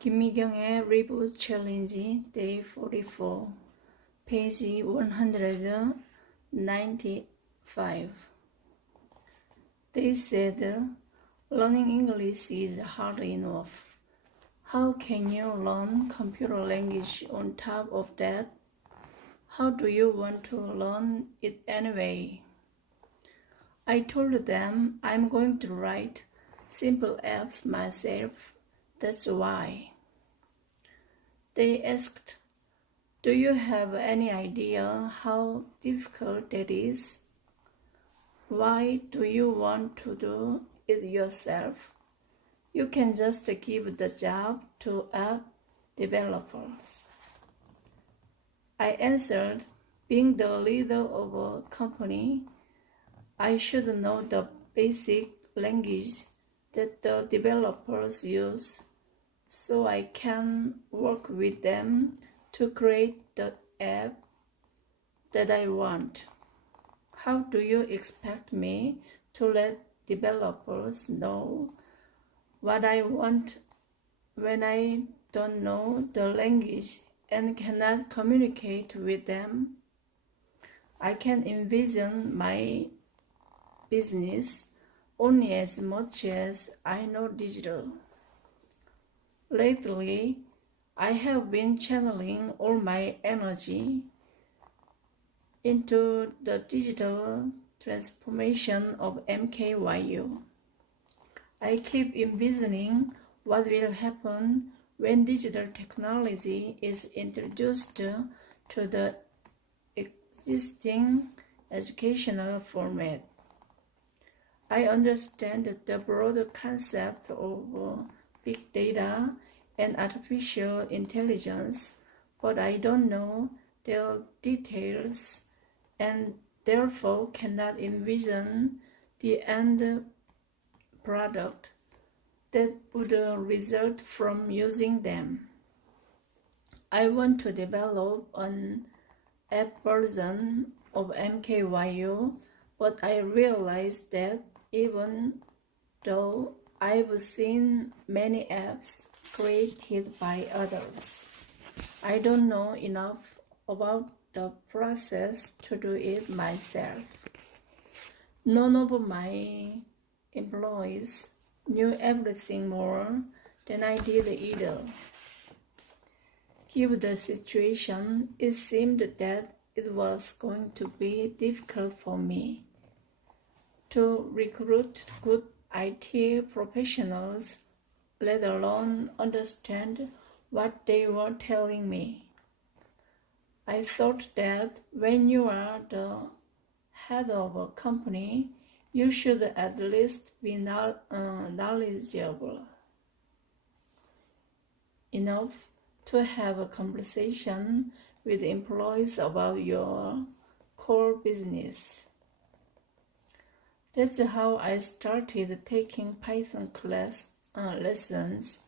김미경의 Reboot Challenge Day 44, page 195. They said, learning English is hard enough. How can you learn computer language on top of that? How do you want to learn it anyway? I told them I'm going to write simple apps myself. That's why. They asked, do you have any idea how difficult that is? Why do you want to do it yourself? You can just give the job to app developers. I answered, being the leader of a company, I should know the basic language that the developers use, so I can work with them to create the app that I want. How do you expect me to let developers know what I want when I don't know the language and cannot communicate with them? I can envision my business only as much as I know digital. Lately, I have been channeling all my energy into the digital transformation of MKYU. I keep envisioning what will happen when digital technology is introduced to the existing educational format. I understand the broader concept of big data and artificial intelligence, but I don't know their details and therefore cannot envision the end product that would result from using them. I want to develop an app version of MKYU, but I realize that even though I've seen many apps created by others, I don't know enough about the process to do it myself. None of my employees knew everything more than I did either. Given the situation, it seemed that it was going to be difficult for me to recruit good IT professionals, let alone understand what they were telling me. I thought that when you are the head of a company, you should at least be knowledgeable enough to have a conversation with employees about your core business. That's how I started taking Python lessons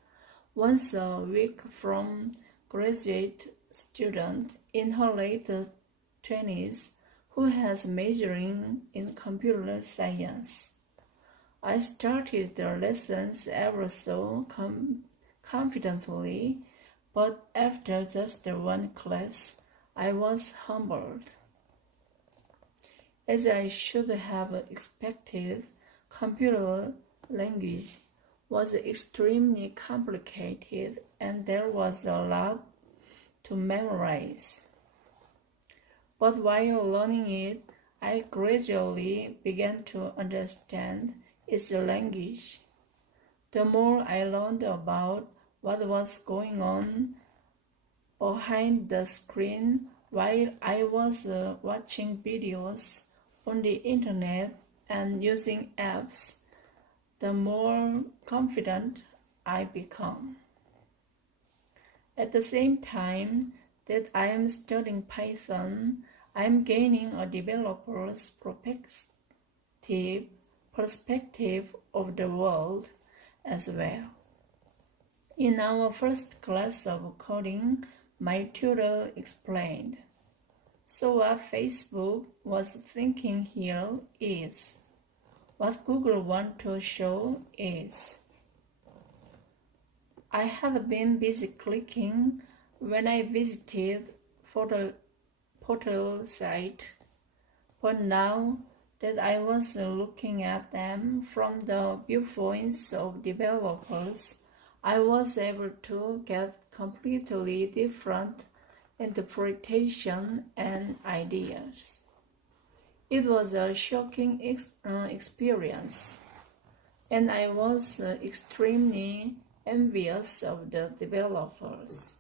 once a week from graduate student in her late 20s who has majoring in computer science. I started the lessons ever so confidently, but after just one class, I was humbled. As I should have expected, computer language was extremely complicated and there was a lot to memorize. But while learning it, I gradually began to understand its language. The more I learned about what was going on behind the screen while I was watching videos on the internet and using apps, the more confident I become. At the same time that I am studying Python, I am gaining a developer's perspective of the world as well. In our first class of coding, my tutor explained, so what Facebook was thinking here is, what Google wants to show is, I had been busy clicking when I visited portal site, but now that I was looking at them from the viewpoints of developers, I was able to get completely different interpretation and ideas. It was a shocking experience, and I was extremely envious of the developers.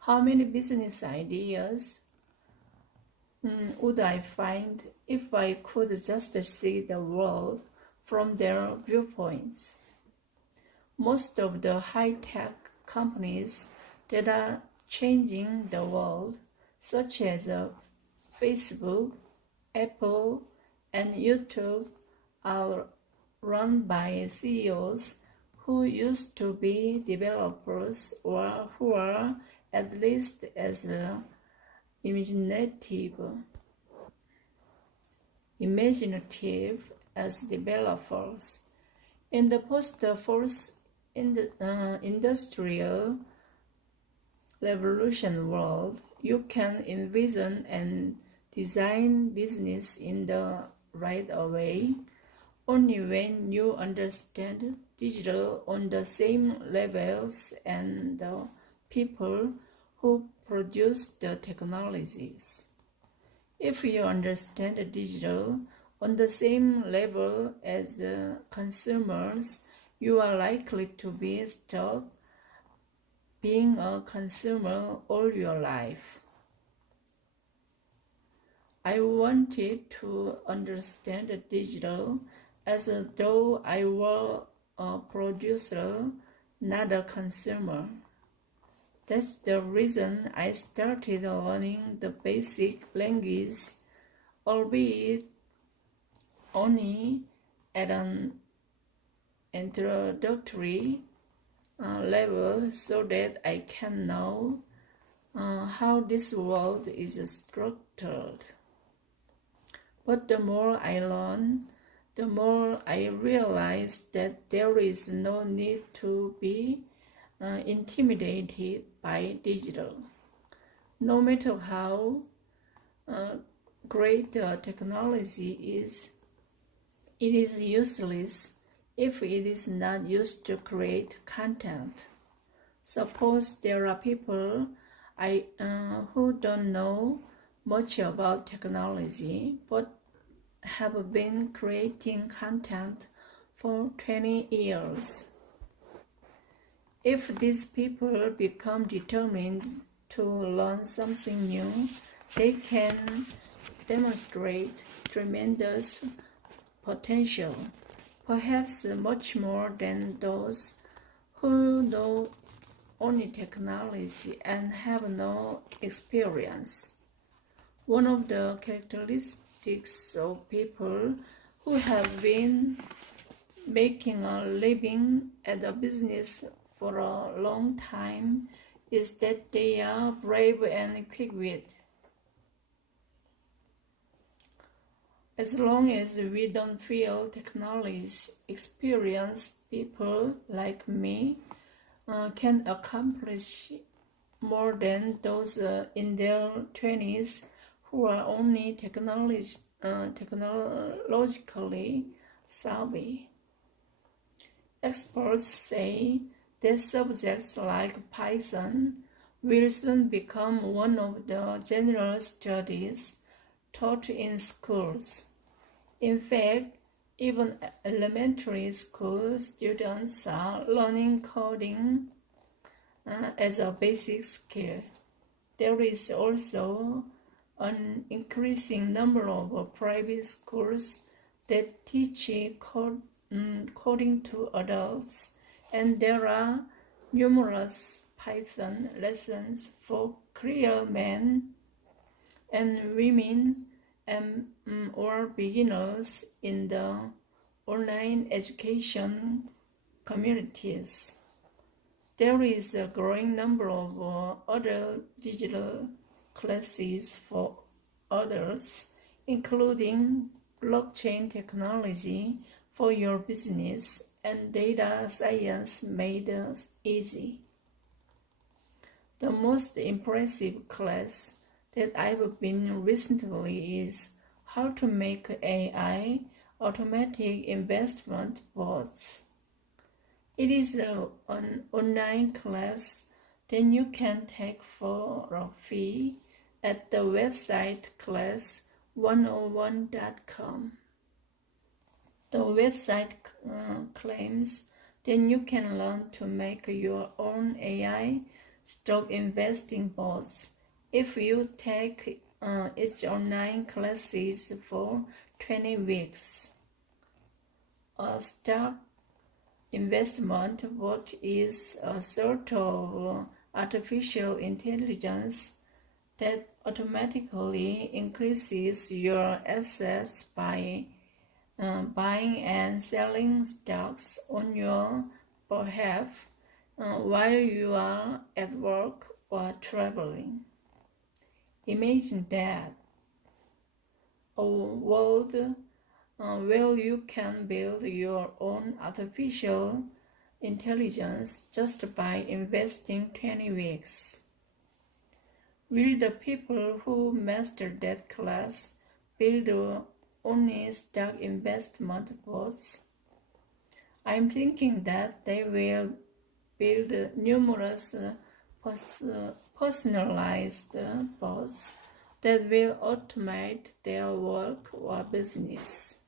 How many business ideas would I find if I could just see the world from their viewpoints? Most of the high-tech companies that are changing the world, such as Facebook, Apple, and YouTube, are run by CEOs who used to be developers or who are at least as imaginative as developers. In the post-fourth industrial revolution world, you can envision and design business in the right way only when you understand digital on the same levels and the people who produce the technologies. If you understand digital on the same level as consumers, you are likely to be stuck being a consumer all your life. I wanted to understand digital as though I were a producer, not a consumer. That's the reason I started learning the basic language, albeit only at an introductory level, so that I can know how this world is structured. But the more I learn, the more I realize that there is no need to be intimidated by digital. No matter how great the technology is, it is useless if it is not used to create content. Suppose there are people who don't know much about technology but have been creating content for 20 years. If these people become determined to learn something new, they can demonstrate tremendous potential, perhaps much more than those who know only technology and have no experience. One of the characteristics of people who have been making a living at a business for a long time is that they are brave and quick-witted. As long as we don't feel technology, experienced people like me can accomplish more than those in their 20s who are only technologically savvy. Experts say that subjects like Python will soon become one of the general studies taught in schools. In fact, even elementary school students are learning coding as a basic skill. There is also an increasing number of private schools that teach coding to adults, and there are numerous Python lessons for career men and women or beginners in the online education communities. There is a growing number of other digital classes for others, including blockchain technology for your business and data science made easy. The most impressive class that I've been recently is how to make AI automatic investment bots. It is an online class that you can take for a fee at the website class101.com. The website claims that you can learn to make your own AI stock investing bots if you take its online classes for 20 weeks. A stock investment bot is a sort of artificial intelligence that automatically increases your assets by buying and selling stocks on your behalf while you are at work or traveling. Imagine that, a world where you can build your own artificial intelligence just by investing 20 weeks. Will the people who master that class build only stock investment bots? I'm thinking that they will build numerous personalized bots that will automate their work or business.